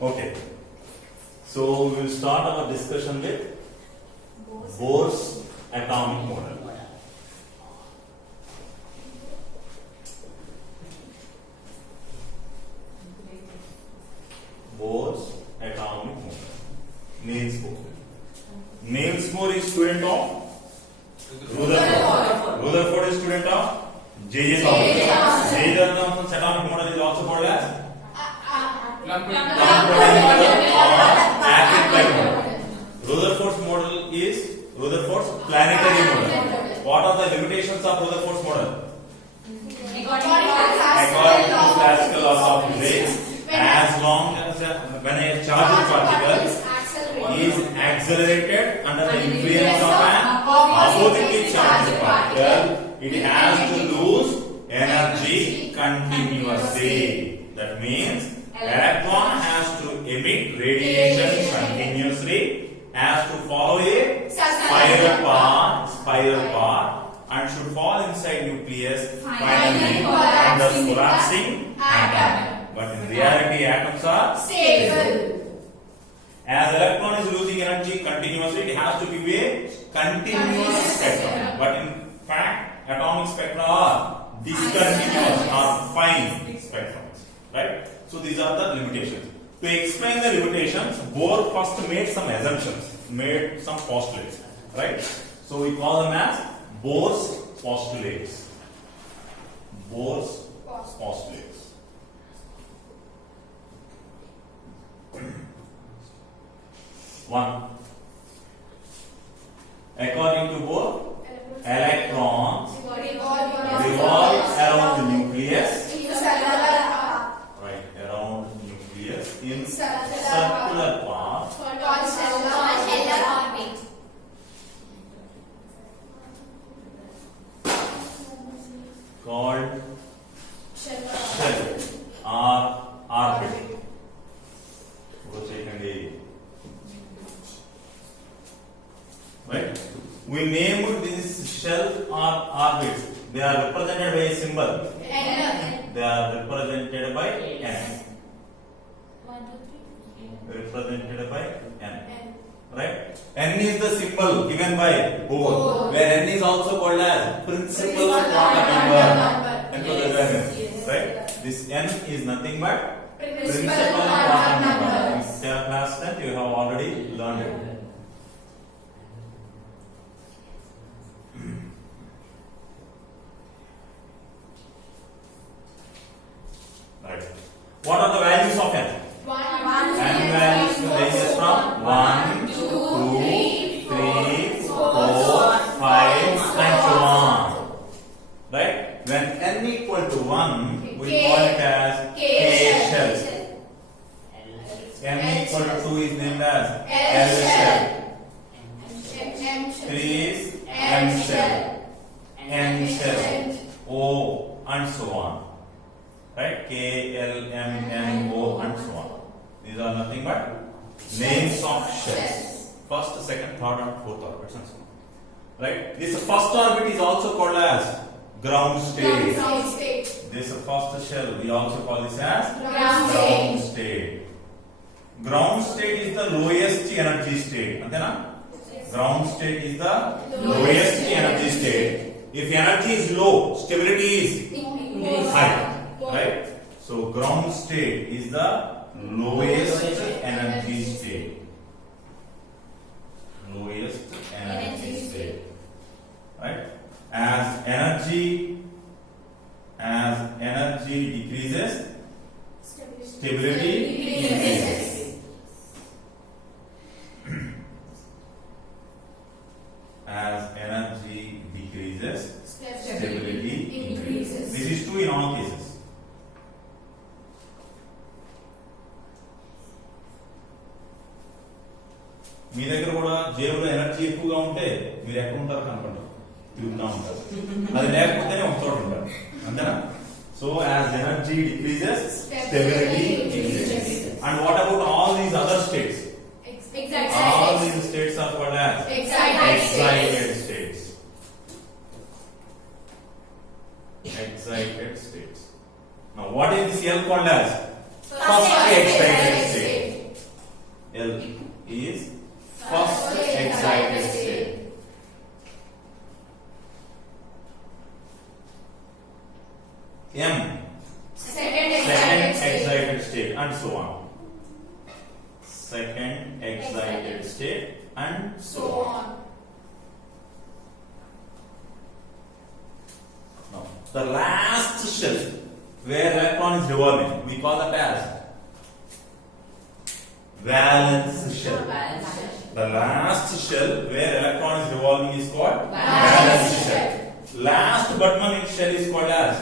Okay. So we will start our discussion with Bohr's atomic model. Bohr's atomic model. Niels Bohr. Niels Bohr is student of Rutherford. Rutherford is student of J.J. Thomson. J.J. Thomson's atomic model is also called as Rutherford's model is Rutherford's planetary model. What are the limitations of Rutherford's model? According to classical laws of physics, as long as when a charged particle is accelerated under the influence of an oppositely charged particle, it has to lose energy continuously. That means electron has to emit radiation continuously, has to follow a spiral path, and should fall inside nucleus finally and thus collapsing atom. But in reality, atoms are stable. As electron is losing energy continuously, it has to give a continuous spectrum. But in fact, atomic spectra are discontinuous or fine spectrums, right? So these are the limitations. To explain the limitations, Bohr first made some assumptions, made some postulates, right? So we call them as Bohr's postulates. Bohr's postulates. One. According to Bohr, electrons revolve around the nucleus. Right, around the nucleus in circular path called shell or orbit. Right? We named this shell or orbits. They are represented by a symbol. They are represented by N. Represented by N. Right? N is the symbol given by Bohr, where N is also called as principal quantum number. Right? This N is nothing but principal quantum number. In class 10th, you have already learned it. Right. What are the values of N? N values ranges from 1, 2, 3, 4, 5, and so on. Right? When N equal to 1, we call it as K shell. N equal to 2 is named as L shell. 3 is M shell. N shell. O, and so on. Right? K, L, M, N, O, and so on. These are nothing but names of shells. First, second, third, and fourth orbits, and so on. Right? This first orbit is also called as ground state. This first shell, we also call this as ground state. Ground state is the lowest energy state. Ground state is the lowest energy state. If energy is low, stability is high. Right? So ground state is the lowest energy state. Lowest energy state. Right? As energy decreases, stability increases. As energy decreases, stability increases. This is true in all cases. మీ దగ్గర కూడా జేబులో energy ఎక్కువగా ఉంటే మీరు ఎక్కడ ఉంటారు కనుకుంటారు, తిరుగుతూ ఉంటారు. అది లేకపోతేనే ఒక చోట ఉంటారు. అంతేనా? So as energy decreases, stability increases. And what about all these other states? All these states are called as excited states. Excited states. Now what is this L called as? First excited state. and so on. Second excited state and so on. Now, the last shell where electron is revolving, we call that as valence shell. The last shell where electron is revolving is called valence shell. Last but one shell is called as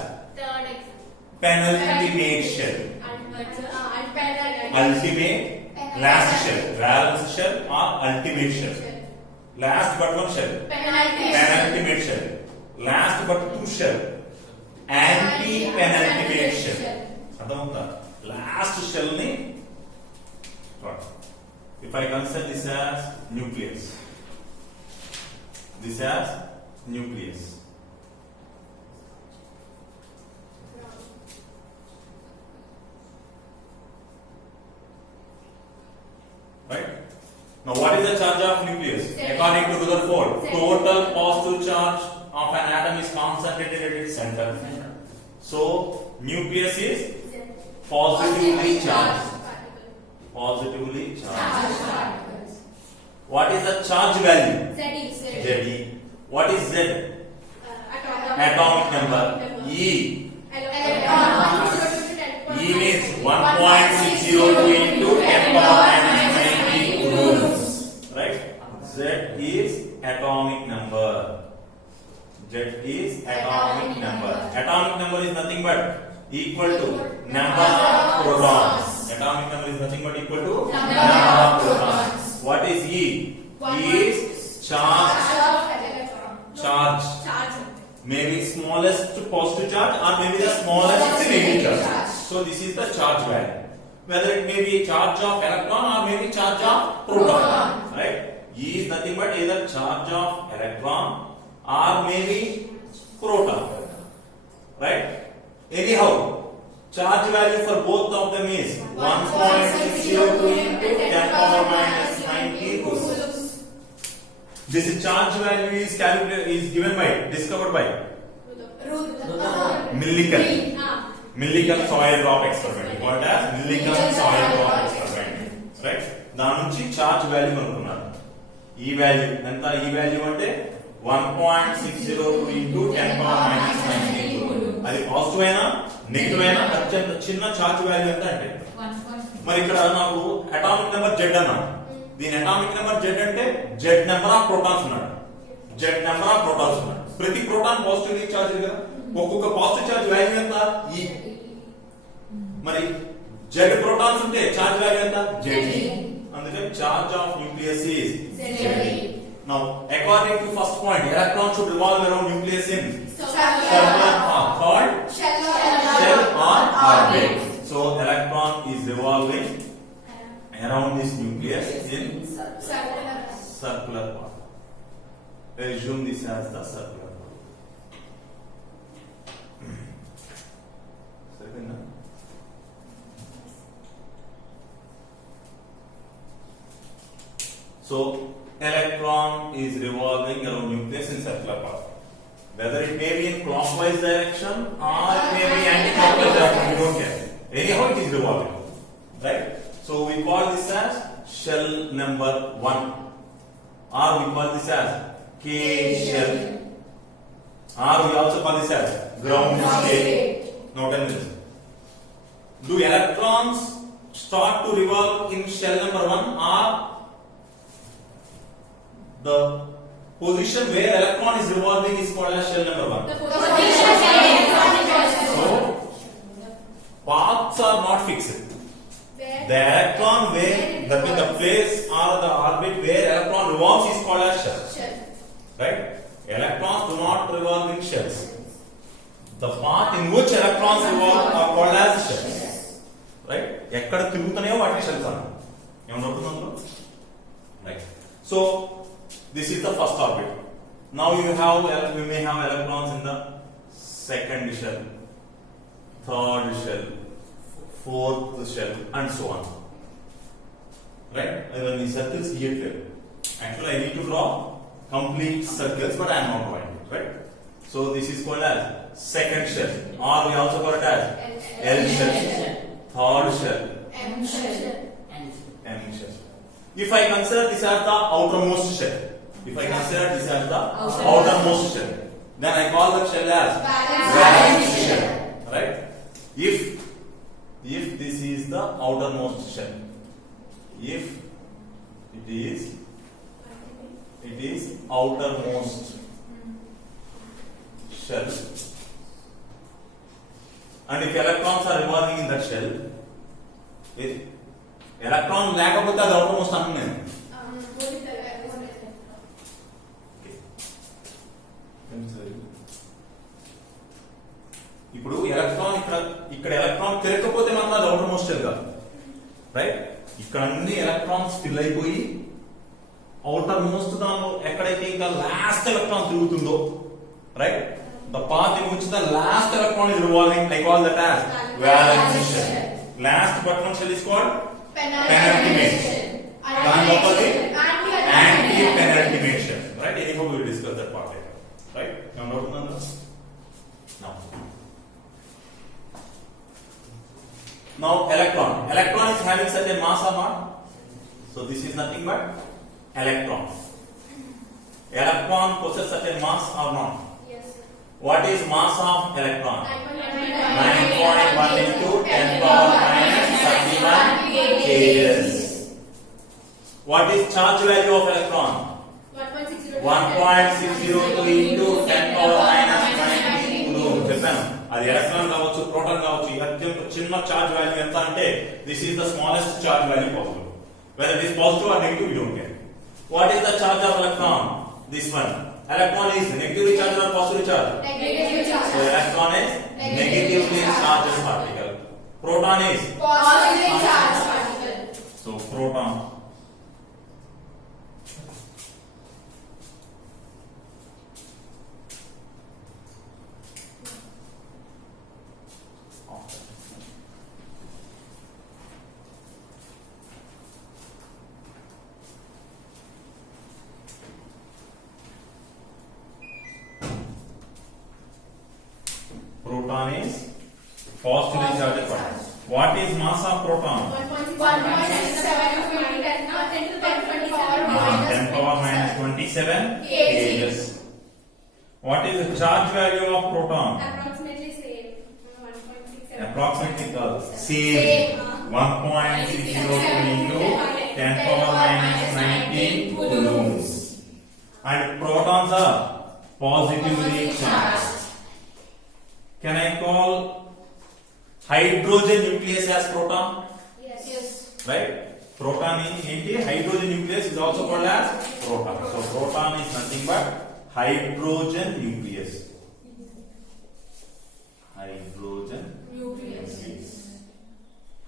penultimate shell. Ultimate, last shell, valence shell or ultimate shell. Last but one shell, penultimate shell. Last but two shell, anti-penultimate shell. Last shell ni. If I consider this as nucleus, this as nucleus. Right? Now, what is the charge of nucleus? According to Rutherford, total positive charge of an atom is concentrated at its center. So, nucleus is positively charged. Positively charged. What is the charge value? Z. What is Z? Atomic number. E. E means 1.602 into 10 power minus 19 coulombs. Right? Z is atomic number. Z is atomic number. Atomic number is nothing but equal to number of protons. Atomic number is nothing but equal to number of protons. What is E? E is charge. Charge. Maybe smallest positive charge or maybe the smallest negative charge. So this is the charge value. Whether it may be charge of electron or maybe charge of proton. Right? E is nothing but either charge of electron or maybe proton. Right? Anyhow, charge value for both of them is 1.602 into 10 power minus 19 coulombs. This charge value is given by, discovered by Millikan. Millikan soil drop experiment. Called as Millikan soil drop experiment. Right? దాని నుంచి charge value కనుక్కున్నారు. E value ఎంత? E value అంటే 1.602 into 10 power minus 19 coulombs. అది positive అయినా negative అయినా అత్యంత చిన్న చార్జ్ వాల్యూ ఎంత అంటే మరి ఇక్కడ నాకు అటామిక్ నెంబర్ Z అన్నాడు. దీని అటామిక్ నెంబర్ Z అంటే Z నెంబర్ ఆఫ్ ప్రోటాన్స్ ఉన్నాడు. Z నెంబర్ ఆఫ్ ప్రోటాన్స్ ఉన్నాడు. ప్రతి ప్రోటాన్ పాజిటివ్ చార్జ్ కదా. ఒక్కొక్క పాజిటివ్ చార్జ్ వాల్యూ ఎంత? E. మరి Z ప్రోటాన్స్ ఉంటే చార్జ్ వాల్యూ ఎంత? Ze. అందుకని charge of nucleus is Ze. Now, according to first point, electron should revolve around nucleus in circular path called shell or orbit. So, electron is revolving around this nucleus in circular path. I assume this as the circular path. Second. So, electron is revolving around nucleus in circular path. Whether it may be in clockwise direction or it may be anti-clockwise direction, we don't care. Anyhow, it is revolving. Right? So we call this as shell number 1, or we call this as K shell, or we also call this as ground state. Now tell me this. Do electrons start to revolve in shell number 1 or the position where electron is revolving is called as shell number 1? So, paths are not fixed. The electron where, that means the place or the orbit where electron revolves is called as shell. Right? Electrons do not revolve in shells. The path in which electrons revolve are called as shells. Right? ఎక్కడ తిరుగుతున్నాయో వాటిని shells అంటారు. ఏమనుకుంటున్నాను? Right. So, this is the first orbit. Now we may have electrons in the second shell, third shell, fourth shell, and so on. Right? When the circles here, actually I need to draw complete circles, but I am not drawing it. Right? So this is called as second shell, or we also call it as L shell, third shell, M shell. If I consider this as the outermost shell, then I call the shell as valence shell, right? If this is the outermost shell, if it is outermost shell, and if electrons are revolving in that shell, if electron లేకపోతే అది outermost అన్నాను. ఇప్పుడు electron ఇక్కడ electron తిరగకపోతే మాత్రం అది outer most shell కాదు, right? ఇక్కడ అన్ని ఎలక్ట్రాన్స్ ఫిల్ అయిపోయి అవుటర్ మోస్ట్ దానిలో ఎక్కడైతే ఇంకా లాస్ట్ ఎలక్ట్రాన్ తిరుగుతుందో, right, the path in which the last electron is revolving, I call that as valence shell. Last but one shell is called penultimate shell. దాని లోపలి anti penultimate shell, right? Anyhow we will discuss that part later, right? Now note now Now electron is having such a mass or not? So this is nothing but electron. Electron possesses such a mass or not? Yes. What is mass of electron? 9.1 into 10 power minus 31 kgs. What is charge value of electron? 1.602 into 10 power minus 19 coulomb. చెప్పాను, అది electron కావచ్చు, proton కావచ్చు, ఈ అత్యంత చిన్న charge value ఎంత అంటే this is the smallest charge value possible. Whether it is positive or negative, we don't care. What is the charge of electron? This one. Electron is negatively charged or positively charged? Negatively charged. So electron is negatively charged particle. Proton is Positively charged particle. so proton. Proton is positively charged particle. What is mass of proton? 1.67 10 to the power 10 power minus 27 kgs. What is the charge value of proton? approximately same. 1.67. Approximately same. 1.602 into 10 power minus 19 coulombs. And protons are positively charged. Can I call hydrogen nucleus as proton? Yes. Right? Proton is hydrogen nucleus is also called as proton. So proton is nothing but hydrogen nucleus. Hydrogen Nucleus.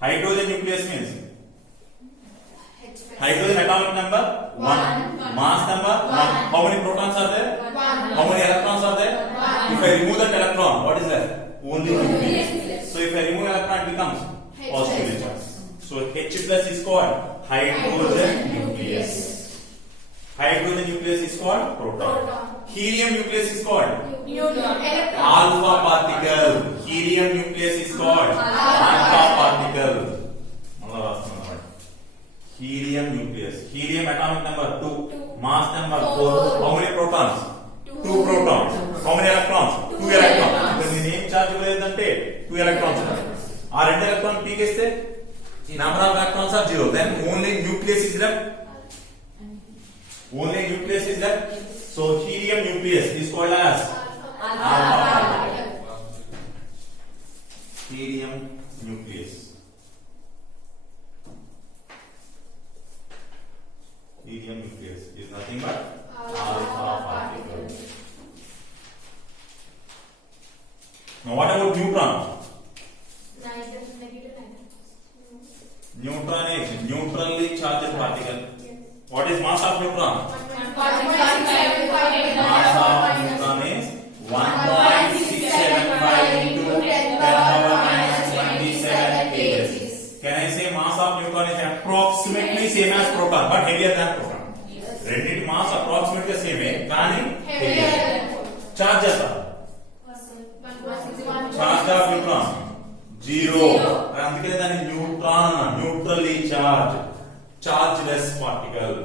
Hydrogen nucleus means hydrogen atomic number 1, mass number 1. How many protons are there? 1. How many electrons are there? 1. If I remove that electron, what is there? Only nucleus. Nucleus. So if I remove electron, it becomes H positively plus. charged. So H plus is called hydrogen nucleus. Hydrogen nucleus is called proton. Helium nucleus is called Neutron. Electron. alpha particle. Helium nucleus is called alpha particle. Helium nucleus. Helium atomic number 2. Mass number 4. How many protons? 2 protons. How many electrons? 2 electrons. Then the name charge ledanante 2 electrons. Are two electron pigeste number of electrons are 0. Then only nucleus is left. Only nucleus is left. So helium nucleus is called as alpha particle. Helium nucleus. Helium nucleus is nothing but alpha particle. Now what about neutron? Neutron is neutrally charged particle. What is mass of neutron? Mass of neutron is 1.675 into 10 power minus 27 kgs. Can I say mass of neutron is approximately same as proton but heavier than proton? Rendit mass approximately same కానీ heavier. Charge ఎంత? Charge of neutron జీరో. అందుకే దాన్ని neutron అన్న. Neutrally charge, chargeless particle.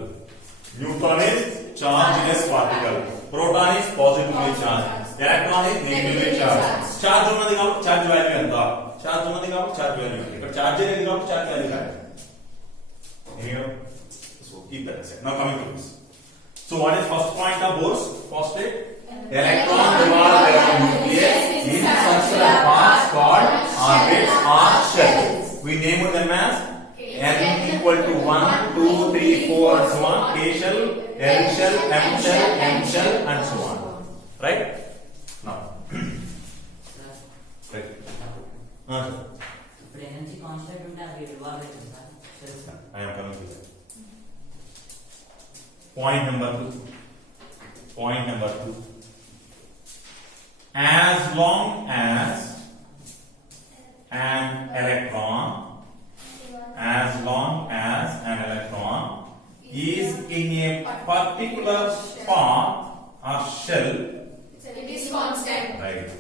Neutron is chargeless particle, proton is positively charge, electron is negatively charge. Charge ఉన్నది కాబట్టి charge value ఎంత? Charge ఉన్నది కాబట్టి చార్జ్ వాల్యూ ఎంత? ఇక్కడ చార్జ్ అనేది కాబట్టి చార్జ్ వాల్యూ కాదు. So keep that aside. Now coming to this. So what is first point of Bohr's postulate? Electron revolve around nucleus in circular paths called orbits or shells. We name them as n equal to 1, 2, 3, 4 and so on. K shell, L shell, M shell, N shell and so on. Right? Now. Right. ఇప్పుడు energy constant ఉంటే అవి revolve అవుతుంది sir. I am coming to that. Point number 2. Point number 2. As long as an electron is in a particular path or shell, It is constant. right?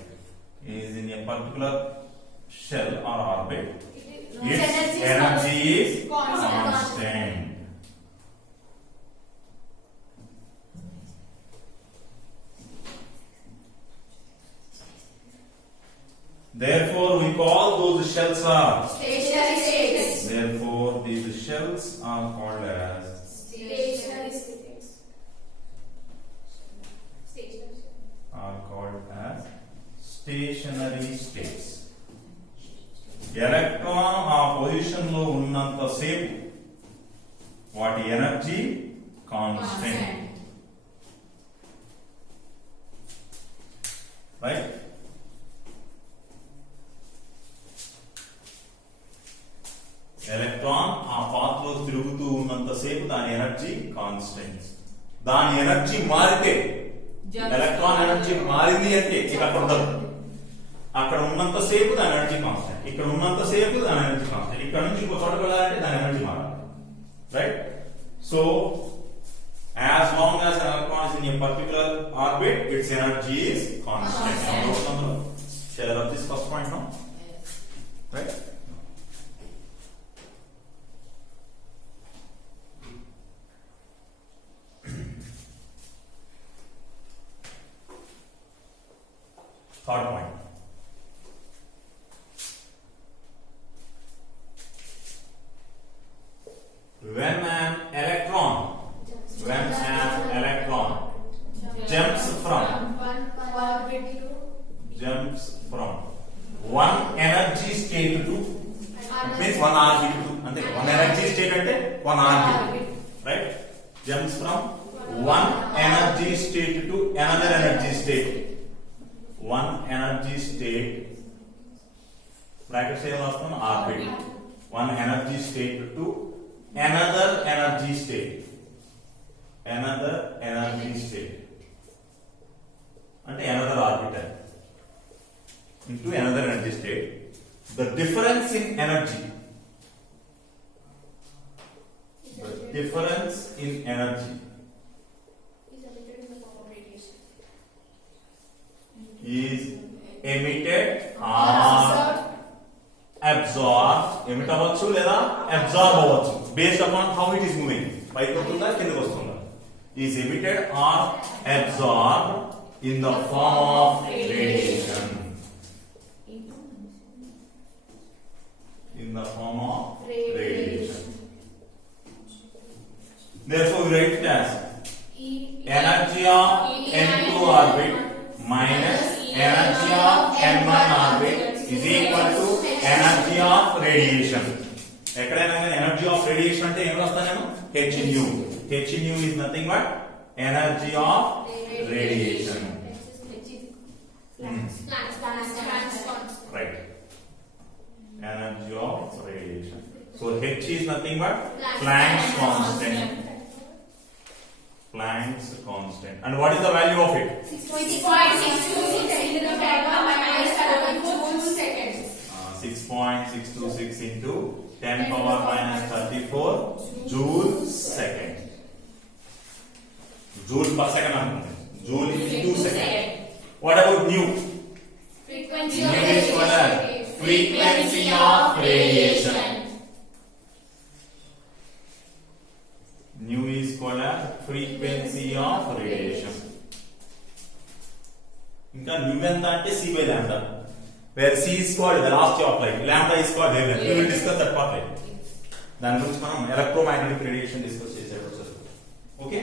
Is in a particular shell or orbit, its energy is constant. Therefore, we call those shells are. Stationary states. Therefore, these shells are called as Stationary states. Stationary. stationary states. Electron ఆ position లో ఉన్నంత సేపు వాటి energy constant. Right? Electron ఆ path లో తిరుగుతూ ఉన్నంత సేపు దాని ఎనర్జీ కాన్స్టెంట్. దాని ఎనర్జీ మారితే, ఎలక్ట్రాన్ ఎనర్జీ మారింది అంటే ఇక అక్కడ ఉండదు. అక్కడ ఉన్నంత సేపు దాని ఎనర్జీ కాన్స్టెంట్, ఇక్కడ ఉన్నంత సేపు దాని ఎనర్జీ కాన్స్టెంట్. ఇక్కడ నుంచి ఇంకో చోటకి వెళ్ళాలంటే దాని ఎనర్జీ మారాలి. Right? So as long as an electron is in a particular orbit, its energy is constant. Shall I rub this first point now? Right? Third point. When an electron jumps from one energy state to, it means one orbit to, ante one energy state ante one orbit, right? Jumps from one energy state to another energy state. One energy state, bracket say rastam orbit. One energy state to another energy state. Another energy state ante another orbital into another energy state. The difference in energy, the difference in energy is emitted or absorbed. Emit avachchu leda absorb avachchu based upon how it is moving. పైకి వస్తుందా కిందకి వస్తుందా. Is emitted or absorbed in the form of radiation. In the form of radiation. Therefore, we write it as energy of N2 orbit minus energy of N1 orbit is equal to energy of radiation. ఎక్కడైనా కానీ energy of radiation అంటే ఏం రాస్తాను? hnu. hnu is nothing but energy of radiation. Right. Energy of radiation. So h is nothing but Planck's constant. Planck's constant. And what is the value of it? 6.626 into the power minus 34 seconds. 6.626 into 10 power minus 34 joule second. Joule per second anukunte. Joule into second. What about nu? Frequency Nu of is what? radiation. frequency of radiation. Nu is called as frequency of radiation. ఇంకా nu ఎంత అంటే c by lambda, where c is called velocity of light, lambda is called wavelength. We will discuss that part later. దాని గురించి మనం electromagnetic radiation discuss చేసేటప్పుడు. Okay,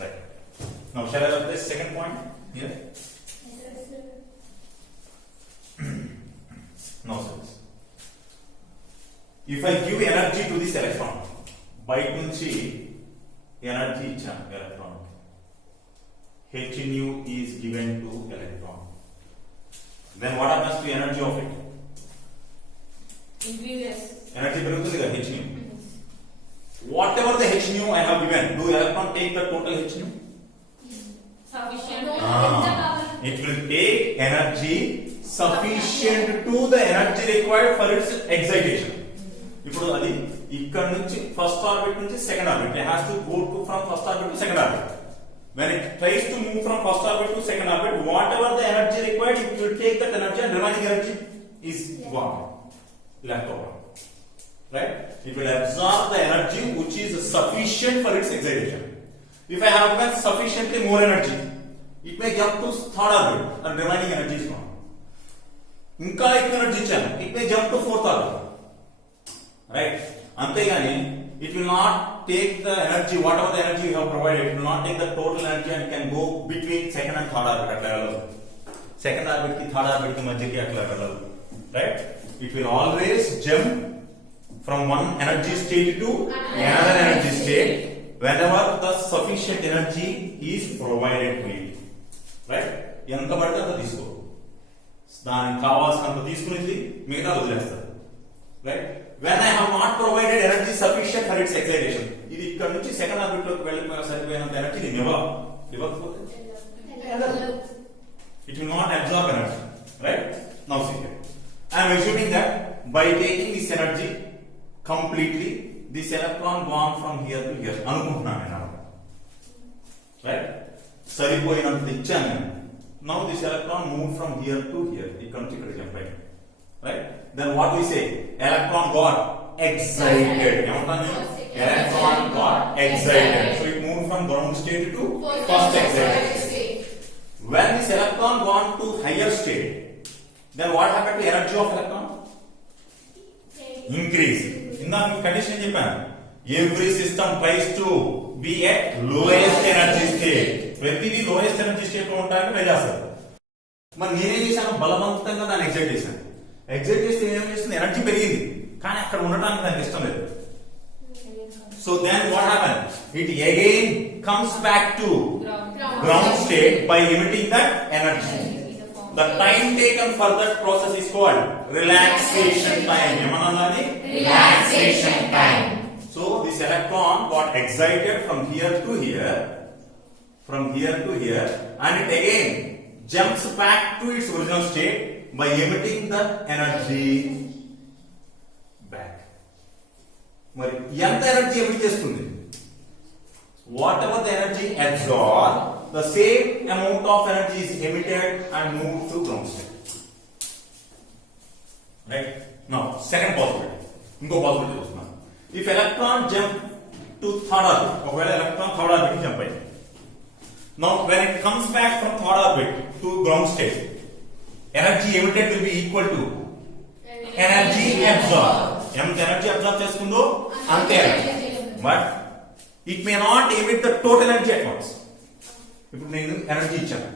right. Now shall I have this second point here? No, sir. If I give energy to this electron, బయట నుంచి energy ఇచ్చాను electron, h nu is given to electron, then what happens to energy of it? Increases. Energy పెరుగుతుంది కదా h nu. Whatever the h nu I have given, do electron take the total h nu? Sufficient. It will take energy sufficient to the energy required for its excitation. ఇప్పుడు అది ఇక్కడ నుంచి first orbit నుంచి second orbit, it has to go to from first orbit to second orbit. When it tries to move from first orbit to second orbit, whatever the energy required, it will take that energy and remaining energy is gone, left over, right? It will absorb the energy which is sufficient for its excitation. If I have got sufficiently more energy, it may jump to third orbit and remaining energy is gone. ఇంకా ఎక్కువ energy ఇచ్చాను, it may jump to fourth orbit, right? అంతేగాని it will not take the energy, whatever the energy you have provided, it will not take the total energy and can go between second and third orbit. అట్లా వెళ్ళదు, second orbit కి third orbit కి మధ్యకి అట్లా వెళ్ళదు, right? It will always jump from one energy state to another energy state whenever the sufficient energy is provided to it, right? ఎంత పడితే అంత తీసుకో, దానికి కావాల్సినంత తీసుకునేది మిగతా వదిలేస్తారు, right? When I have not provided energy sufficient for its excitation, ఇది ఇక్కడ నుంచి సెకండ్ ఆర్బిట్ లోకి వెళ్ళిపోయిన సరిపోయినంత ఎనర్జీ నేను ఇవ్వకపోతే it will not absorb energy, right? Now see here, I am assuming that by taking this energy completely, this electron gone from here to here అనుకుంటున్నాను నేను, right? సరిపోయినంత ఇచ్చాను నేను. Now this electron moved from here to here, ఇక్కడ నుంచి ఇక్కడ jump అయింది, right? Then what we say? Electron got excited. Electron got excited. So it moved from ground state to first excited state. When this electron gone to higher state, then what happened to energy of electron? Increase. ఇందా మీ condition చెప్పాను, every system tries to be at lowest energy state. ప్రతిదీ lowest energy state లో ఉంటారని try చేస్తారు. మరి నేనేం చేశాను, బలవంతంగా దాన్ని ఎగ్జైట్ చేశాను. ఎగ్జైట్ చేస్తే ఏం చేస్తుంది, ఎనర్జీ పెరిగింది, కానీ అక్కడ ఉండటానికి నాకు ఇష్టం లేదు. So then what happen, it again comes back to ground state by emitting that energy. The time taken for that process is called relaxation time. ఏమన్నది, relaxation time. So this electron got excited from here to here, from here to here, and it again jumps back to its original state by emitting the energy back. మరి ఎంత energy emit చేస్తుంది, whatever the energy absorbed, the same amount of energy is emitted and moved to ground state, right? Now second possibility, ఇంకో possibility చూస్తున్నాం. If electron jump to third orbit, ఒకవేళ electron third orbit కి jump అయింది. Now when it comes back from third orbit to ground state, energy emitted will be equal to energy absorbed. ఎంత energy absorb చేసుకుందో అంతే energy, but it may not emit the total energy at once. ఇప్పుడు నేను energy ఇచ్చాను,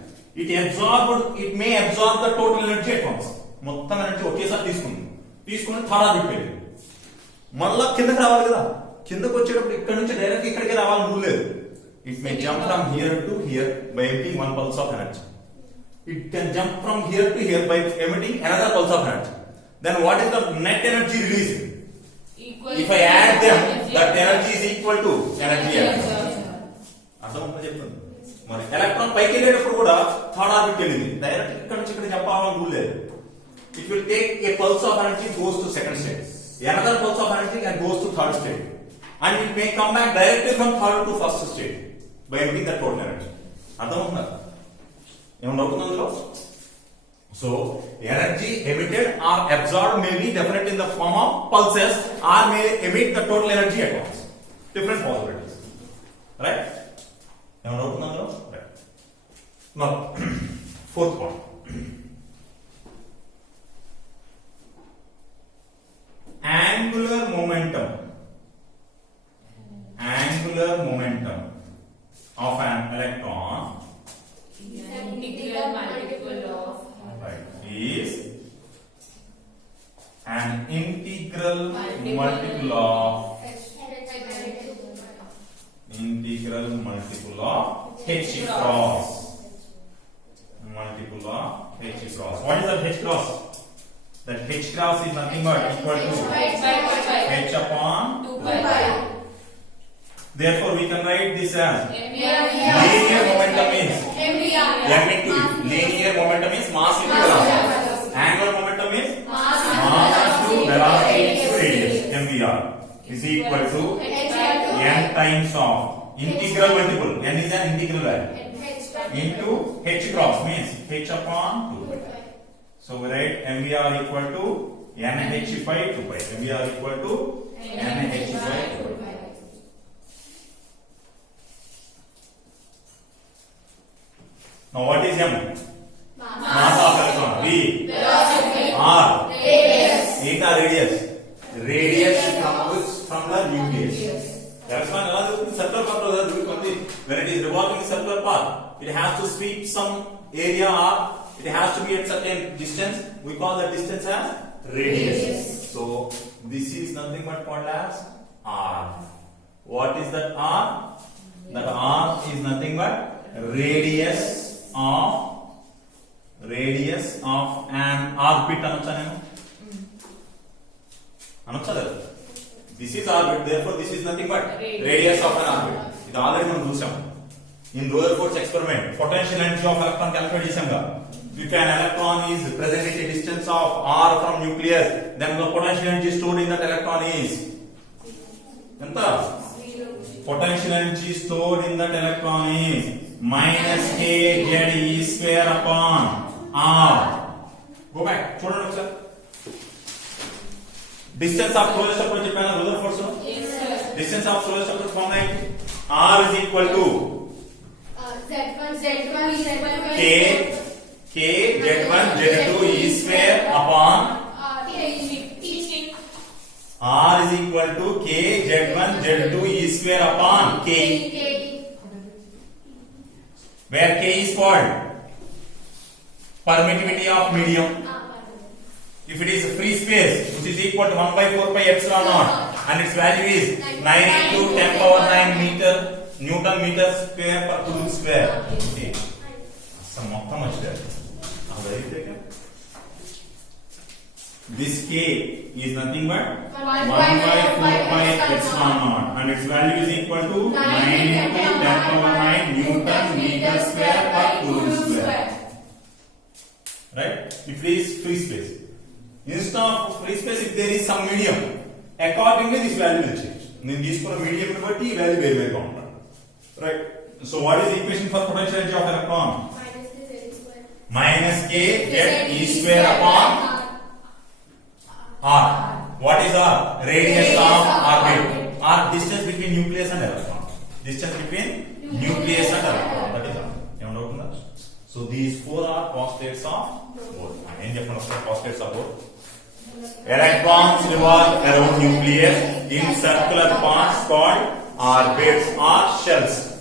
it may absorb the total energy at once. మొత్తం energy ఒకేసారి తీసుకుని third orbit వెళ్ళింది. మళ్ళా కిందకి రావాలి కదా, కిందకి వచ్చేటప్పుడు ఇక్కడ నుంచి డైరెక్ట్ ఇక్కడికి రావాలని రూల్ లేదు. It may jump from here to here by emitting one pulse of energy. It can jump from here to here by emitting another pulse of energy. Then what is the net energy released? If I add them, that energy is equal to energy absorbed. అర్థమవుతుందో చెప్తుంది. మరి electron పైకి వెళ్ళేటప్పుడు కూడా third orbit వెళ్ళింది, direct ఇక్కడ నుంచి ఇక్కడ జంప్ అవ్వాలని రూల్ లేదు. It will take a pulse of energy, goes to second state, another pulse of energy and goes to third state, and it may come back directly from third to first state by emitting the total energy. అర్థమవుతుందా? ఏమన్నా doubt ఉందో? So energy emitted or absorbed may be definite in the form of pulses or may emit the total energy at once. Different possibilities. Right? Right. Now, fourth one. Angular momentum. Angular momentum of an electron Integral multiple of is an integral multiple of H cross. Multiple of H cross. What is that H cross? That H cross is nothing but equal to H upon 2 pi. Therefore, we can write this as MVR. linear momentum is MVR. M into linear momentum is mass into velocity. Angular momentum is mass into velocity into radius. MVR is equal to n times of integral multiple. N is an integral value into H cross means H upon 2 pi. So we write MVR equal to NH by 2 pi. MVR equal to NH by 2 pi. Now what is M? Mass of electron. V. Velocity. R. Radius. Eta radius. Radius from which? From the nucleus. Electron is circular path. When it is revolving in circular path, it has to sweep some area or it has to be at certain distance. We call that distance as radius. So this is nothing but called as R. What is that R? That R is nothing but radius of an orbit. This is orbit, therefore this is nothing but radius of an orbit. It already we in Rutherford's experiment, potential energy of electron calculate chesam. If an electron is present at a distance of r from nucleus, then the potential energy stored in that electron is potential energy stored in that electron is minus k z e square upon r. Go back. Distance of closest approach Rutherford. Yes, sir. Distance of closest approach formula r is equal to Z1 k z1 z2 e square upon r is equal to k z1 z2 e square upon k, where k is called permittivity of medium. If it is a free space, which is equal to 1 by 4 pi epsilon naught, and its value is 9 into 10 power 9 meter Newton meter square per coulomb square. Okay. Some much there. This k is nothing but 1 by 4 pi epsilon naught, and its value is equal to 9 into 10 power 9 Newton meter square per coulomb square. Right? If it is free space. Instead of free space, if there is some medium, accordingly this value will change. In this for a medium value very common. Right? So what is the equation for potential energy of electron? Minus k z e square upon r. What is r? Radius of orbit. R distance between nucleus and electron. Distance between nucleus and electron. That is r. You know that? So these four are postulates of both. Postulates of both. Electrons revolve around nucleus in circular paths called orbits or shells.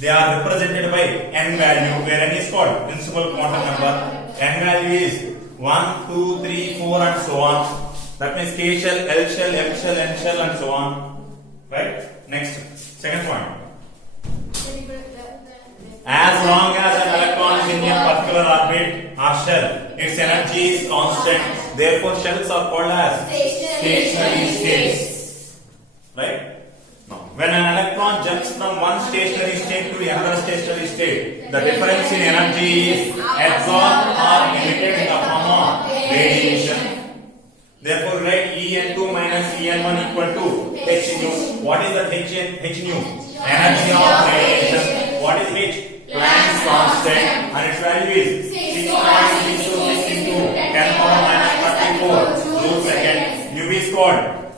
They are represented by n value, where n is called principal quantum number. N value is 1, 2, 3, 4 and so on. That means K shell, L shell, M shell, N shell and so on. Right? Next, second point. As long as an electron is in a particular orbit or shell, its energy is constant. Therefore, shells are called as stationary states. Right? When an electron jumps from one stationary state to another stationary state, the difference in energy is absorbed or emitted in the form of radiation. Therefore, write En2 minus En1 equal to h nu. What is that h nu? Energy of radiation. What is H? Planck's constant, and its value is 6.626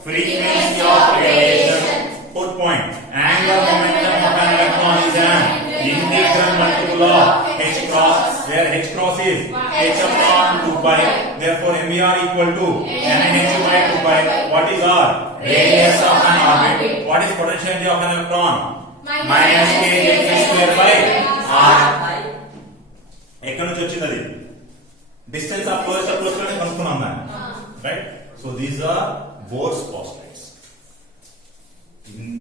frequency of radiation. Fourth point, angular momentum of an electron is an integral multiple of h cross, where h cross is h upon 2 pi. Therefore, MVR equal to mnh by 2 pi. What is R? Radius of an orbit. What is potentiality of an electron? Minus kh